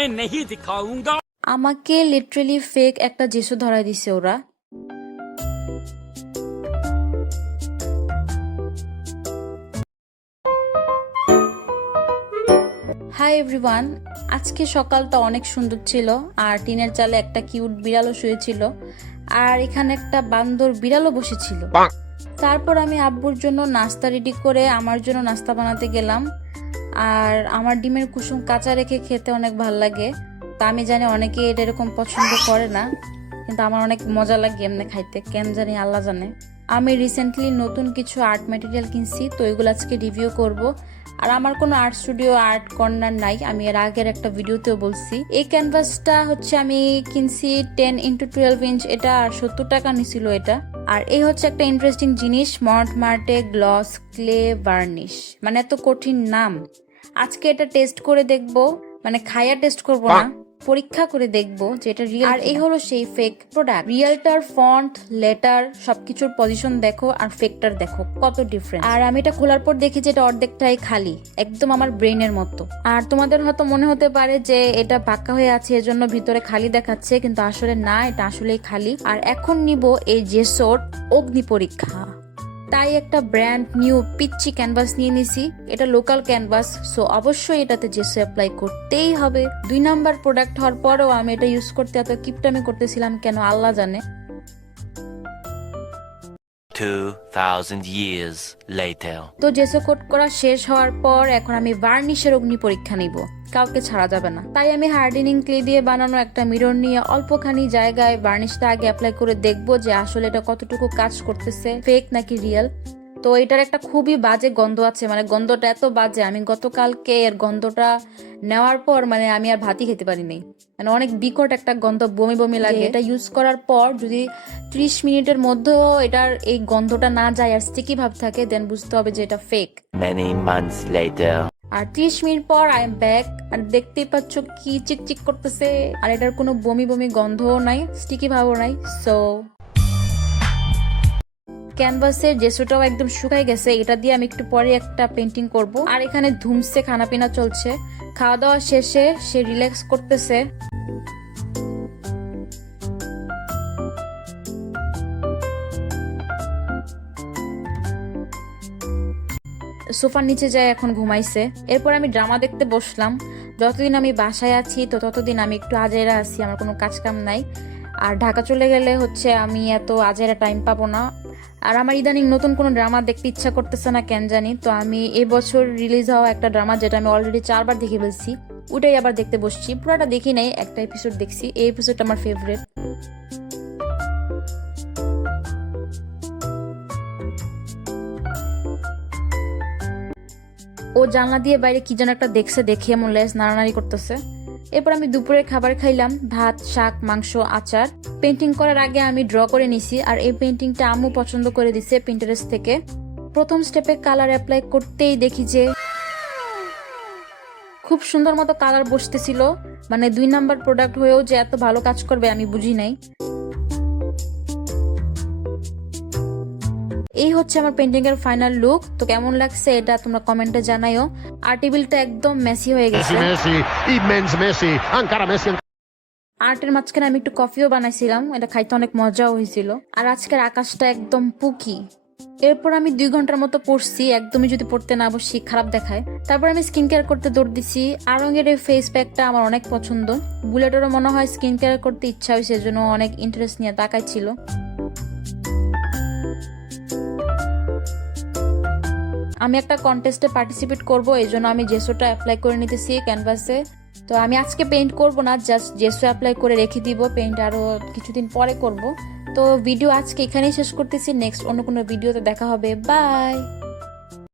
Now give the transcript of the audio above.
मैं नहीं दिखाऊंगा। আমাকে লিটারালি ফেক একটা জেসু ধরাই দিছে ওরা। হাই এভরিওয়ান, আজকে সকালটা অনেক সুন্দর ছিল আর টিনের চালে একটা কিউট বিড়ালও শুয়েছিল আর এখানে একটা বান্দর বিড়ালও বসেছিল। তারপর আমি আব্বুর জন্য নাস্তা রেডি করে আমার জন্য নাস্তা বানাতে গেলাম। আর আমার ডিমের কুসুম কাঁচা রেখে খেতে অনেক ভাল লাগে। তা আমি জানি অনেকে এটা এরকম পছন্দ করে না, কিন্তু আমার অনেক মজা লাগে এমনি খাইতে, কেন জানি আল্লাহ জানে। আমি রিসেন্টলি নতুন কিছু আর্ট ম্যাটেরিয়াল কিনছি, তো এগুলো আজকে রিভিউ করব। আর আমার কোনো আর্ট স্টুডিও আর্ট কর্নার নাই, আমি এর আগের একটা ভিডিওতেও বলছি। এই ক্যানভাসটা হচ্ছে আমি কিনছি 10x12 ইঞ্চ, এটা 70 টাকা নিছিল এটা। আর এই হচ্ছে একটা ইন্টারেস্টিং জিনিস, মার্টে গ্লস ক্লে ভার্নিশ, মানে এত কঠিন নাম। আজকে এটা টেস্ট করে দেখবো, মানে খাইয়া টেস্ট করব না, পরীক্ষা করে দেখবো যে এটা রিয়েল। আর এই হলো সেই ফেক প্রোডাক্ট। রিয়েলটার ফন্ট, লেটার সবকিছুর পজিশন দেখো আর ফেকটার দেখো কত ডিফারেন্স। আর আমি এটা খোলার পর দেখি যে এটা অর্ধেকটাই খালি, একদম আমার ব্রেনের মতো। আর তোমাদের হয়তো মনে হতে পারে যে এটা পাকা হয়ে আছে এজন্য ভিতরে খালি দেখাচ্ছে, কিন্তু আসলে না, এটা আসলেই খালি। আর এখন নিব এই জেসোর অগ্নি পরীক্ষা। তাই একটা ব্র্যান্ড নিউ পিচ্চি ক্যানভাস নিয়ে নিছি। এটা লোকাল ক্যানভাস, সো অবশ্যই এটাতে জেসো অ্যাপ্লাই করতেই হবে। 2 নাম্বার প্রোডাক্ট হওয়ার পরেও আমি এটা ইউজ করতে এত কিপটামি করতেছিলাম কেন আল্লাহ জানে। 2000 years later. তো জেসো কোট করা শেষ হওয়ার পর এখন আমি ভার্নিশের অগ্নি পরীক্ষা নিব, কাউকে ছাড়া যাবে না। তাই আমি হার্ডেনিং ক্লে দিয়ে বানানো একটা মিরর নিয়ে অল্পখানি জায়গায় ভার্নিশটা আগে অ্যাপ্লাই করে দেখবো যে আসলে এটা কতটুকু কাজ করতেছে, ফেক নাকি রিয়েল। তো এটার একটা খুবই বাজে গন্ধ আছে, মানে গন্ধটা এত বাজে, আমি গতকালকে এর গন্ধটা নেওয়ার পর মানে আমি আর ভাতই খেতে পারিনি, মানে অনেক বিকট একটা গন্ধ, বমি বমি লাগে। এটা ইউজ করার পর যদি 30 মিনিটের মধ্যেও এটার এই গন্ধটা না যায় আর স্টিকি ভাব থাকে, দেন বুঝতে হবে যে এটা ফেক। Many months later. আর 30 মিনিট পর আই এম ব্যাক, আর দেখতেই পাচ্ছ কি চিকচিক করতেছে, আর এটার কোনো বমি বমি গন্ধও নাই, স্টিকি ভাবও নাই। সো ক্যানভাসের জেসোটাও একদম শুকাই গেছে, এটা দিয়ে আমি একটু পরে একটা পেন্টিং করব। আর এখানে ধুমসে খানাপিনা চলছে, খাওয়া দাওয়া শেষে সে রিল্যাক্স করতেছে। সোফার নিচে যায় এখন ঘুমাইছে। এরপর আমি ড্রামা দেখতে বসলাম। যতদিন আমি বাসায় আছি তো ততদিন আমি একটু আজাইরা আছি, আমার কোনো কাজ কাম নাই। আর ঢাকা চলে গেলে হচ্ছে আমি এত আজাইরা টাইম পাবো না। আর আমার ইদানিং নতুন কোনো ড্রামা দেখতে ইচ্ছা করতেছে না কেন জানি। তো আমি এবছর রিলিজ হওয়া একটা ড্রামা, যেটা আমি অলরেডি 4 বার দেখে ফেলছি, ওটাই আবার দেখতে বসছি। পুরোটা দেখি নাই, একটা এপিসোড দেখছি। এই এপিসোডটা আমার ফেভারিট। ও জানলা দিয়ে বাইরে কি যেন একটা দেখছে, দেখে এমন লেজ নাড়ানাড়ি করতেছে। এরপর আমি দুপুরে খাবার খাইলাম, ভাত, শাক, মাংস, আচার। পেন্টিং করার আগে আমি ড্র করে নিছি, আর এই পেন্টিংটা আম্মু পছন্দ করে দিছে পিন্টারেস্ট থেকে। প্রথম স্টেপে কালার অ্যাপ্লাই করতেই দেখি যে খুব সুন্দর মতো কালার বসতেছিল, মানে 2 নাম্বার প্রোডাক্ট হয়েও যে এত ভালো কাজ করবে আমি বুঝি নাই। এই হচ্ছে আমার পেন্টিং এর ফাইনাল লুক। তো কেমন লাগছে এটা তোমরা কমেন্টে জানাইও। আর টেবিলটা একদম মেসি হয়ে গেছে, আর্টের মাঝখানে আমি একটু কফিও বানাইছিলাম, এটা খাইতে অনেক মজাও হয়েছিল। আর আজকের আকাশটা একদম পুকি। এরপর আমি 2 ঘন্টার মতো পড়ছি, একদমই যদি পড়তে না বসি খারাপ দেখায়। তারপর আমি স্কিন কেয়ার করতে দৌড় দিছি। আরঙের এই ফেস প্যাকটা আমার অনেক পছন্দ, বুলেটেরও মনে হয় স্কিন কেয়ার করতে ইচ্ছা হয়েছে, এজন্য অনেক ইন্টারেস্ট নিয়ে তাকাইছিল। আমি একটা কন্টেস্টে পার্টিসিপেট করব, এই জন্য আমি জেসোটা অ্যাপ্লাই করে নিতেছি ক্যানভাসে। তো আমি আজকে পেইন্ট করব না, জাস্ট জেসো অ্যাপ্লাই করে রেখে দিব, পেইন্ট আরো কিছুদিন পরে করব। তো ভিডিও আজকে এখানেই শেষ করতেছি, নেক্সট অন্য কোনো ভিডিওতে দেখা হবে, বাই।